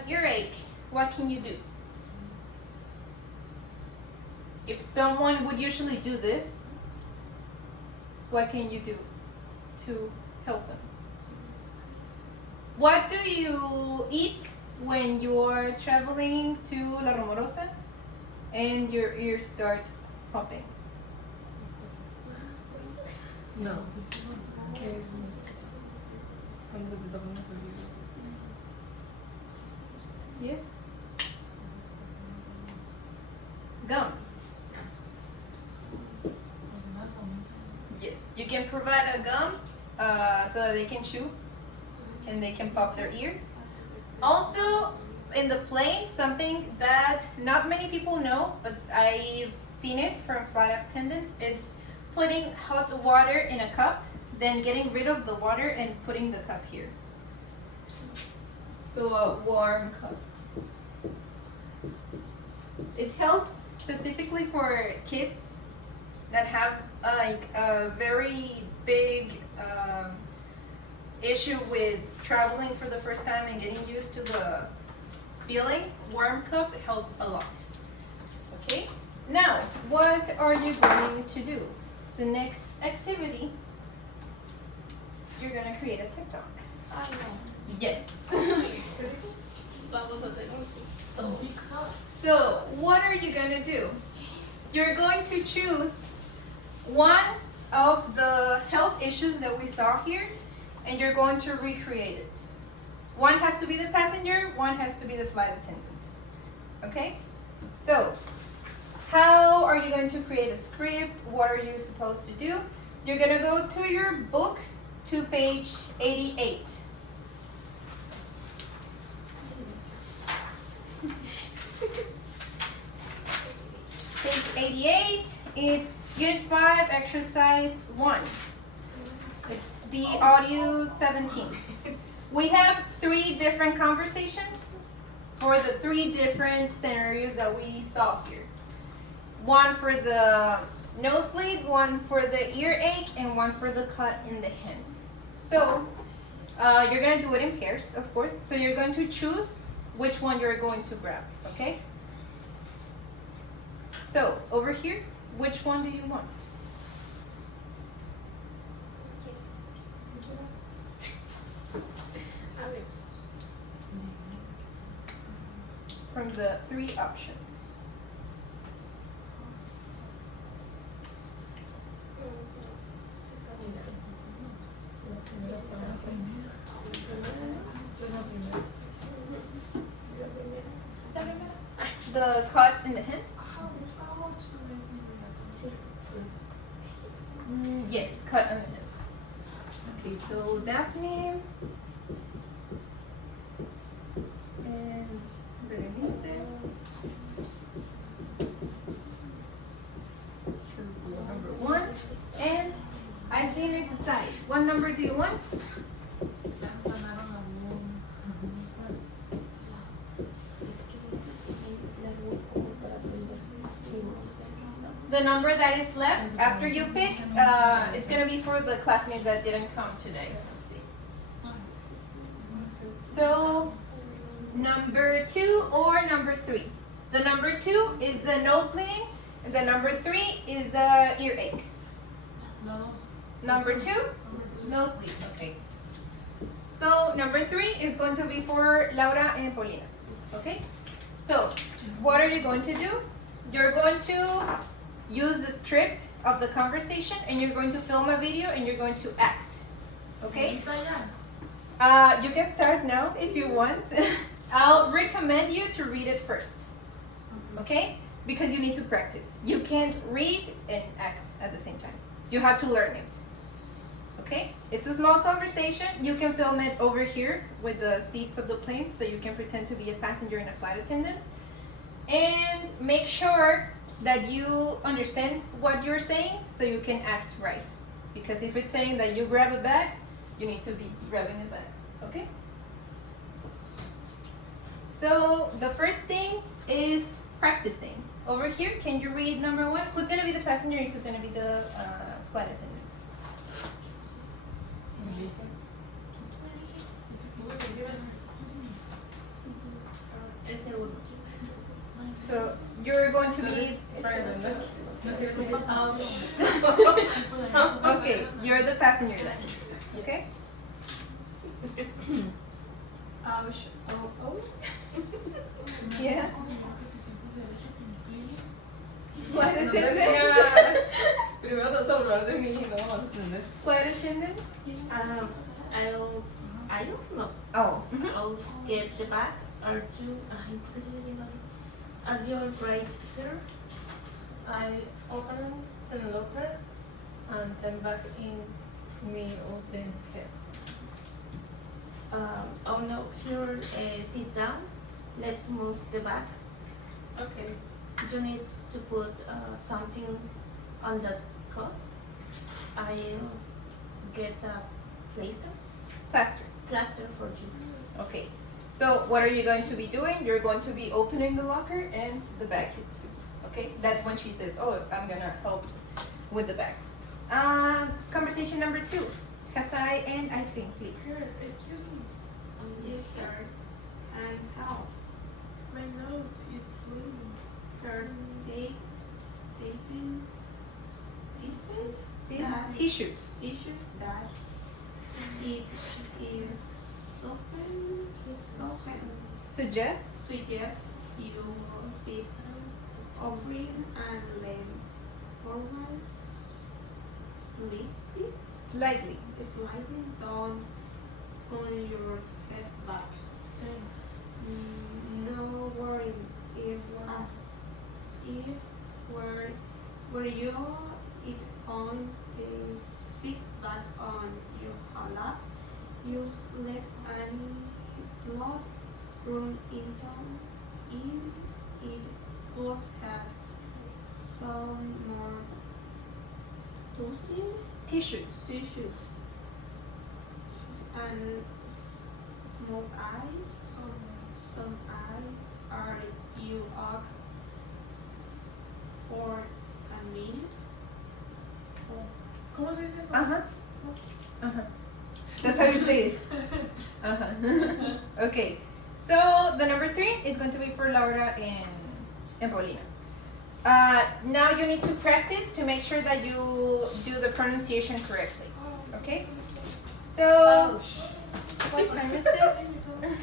an earache, what can you do? If someone would usually do this, what can you do to help them? What do you eat when you're traveling to La Rumorosa and your ears start popping? No. ¿Qué es? Cuando te tocan los oídos. Yes? Gum. Yes, you can provide a gum so that they can chew and they can pop their ears. Also, in the plane, something that not many people know, but I've seen it from flight attendants, it's putting hot water in a cup, then getting rid of the water and putting the cup here. So a warm cup. It helps specifically for kids that have like a very big issue with traveling for the first time and getting used to the feeling. Warm cup helps a lot. Okay, now what are you going to do? The next activity, you're gonna create a TikTok. Ay, no. Yes. Vamos a hacer un TikTok. So what are you gonna do? You're going to choose one of the health issues that we saw here, and you're going to recreate it. One has to be the passenger, one has to be the flight attendant. Okay? So, how are you going to create a script? What are you supposed to do? You're gonna go to your book to page 88. Page 88, it's Unit 5, Exercise 1. It's the audio 17. We have 3 different conversations for the 3 different scenarios that we saw here. One for the nosebleed, one for the earache, and one for the cut in the hand. So, you're going to do it in pairs, of course. So you're going to choose which one you're going to grab, okay? So, over here, which one do you want? From the 3 options. The cut in the hand? Yes, cut on the hand. Okay, so Daphne and Berenice. Choose number 1. And Aileen and Hasai. What number do you want? The number that is left after you pick, it's gonna be for the classmates that didn't come today. So, number 2 or number 3. The number 2 is the nose bleeding, and the number 3 is the earache. Number 2, nosebleed. Okay. So number 3 is going to be for Laura and Paulina. Okay. So what are you going to do? You're going to use the script of the conversation, and you're going to film a video, and you're going to act. Okay. You can start now if you want. I'll recommend you to read it first. Okay? Because you need to practice. You can't read and act at the same time. You have to learn it. Okay? It's a small conversation. You can film it over here with the seats of the plane, so you can pretend to be a passenger and a flight attendant. And make sure that you understand what you're saying so you can act right. Because if it's saying that you grab a bag, you need to be grabbing a bag. Okay? So the first thing is practicing. Over here, can you read number 1? Who's going to be the passenger and who's going to be the flight attendant? Okay, you're the passenger then. Okay? Ouch. Oh. Yeah. Flight No te attendant. rías. Primero te vas a hablar de mí y no vas a entender. Flight attendant. I'll no. Oh. I'll get the bag. Are you? Ay, ¿por qué se me viene así? Are you alright, sir? I open the locker and then back in me of the head. Oh no, here, sit down. Let's move the bag. Okay. You need to put something on that coat. I'll get a plaster for you. Okay. So what are you going to be doing? You're going to be opening the locker and the bag hits you. Okay? That's when she says, oh, I'm gonna help with the bag. Conversation number 2. Kasai and Ice Cream, please. Excuse me. Yes, sir. Can help. My nose is bleeding. Sir, take decent These That- tissues. issues that it is often Suggest suggest you sit offering and lean forward slightly. sliding down on your head back. No worry if were you it on the sit back on your lap, you let any blood run in it could have some more toxin Tissues. and small eyes. Some eyes are you up for a minute. ¿Cómo se dice eso? Uh-huh. Uh-huh. That's how you say it. Uh-huh. Okay. So the number 3 is going to be for Laura and Paulina. Now you need to practice to make sure that you do the pronunciation correctly. Okay? So what time is it?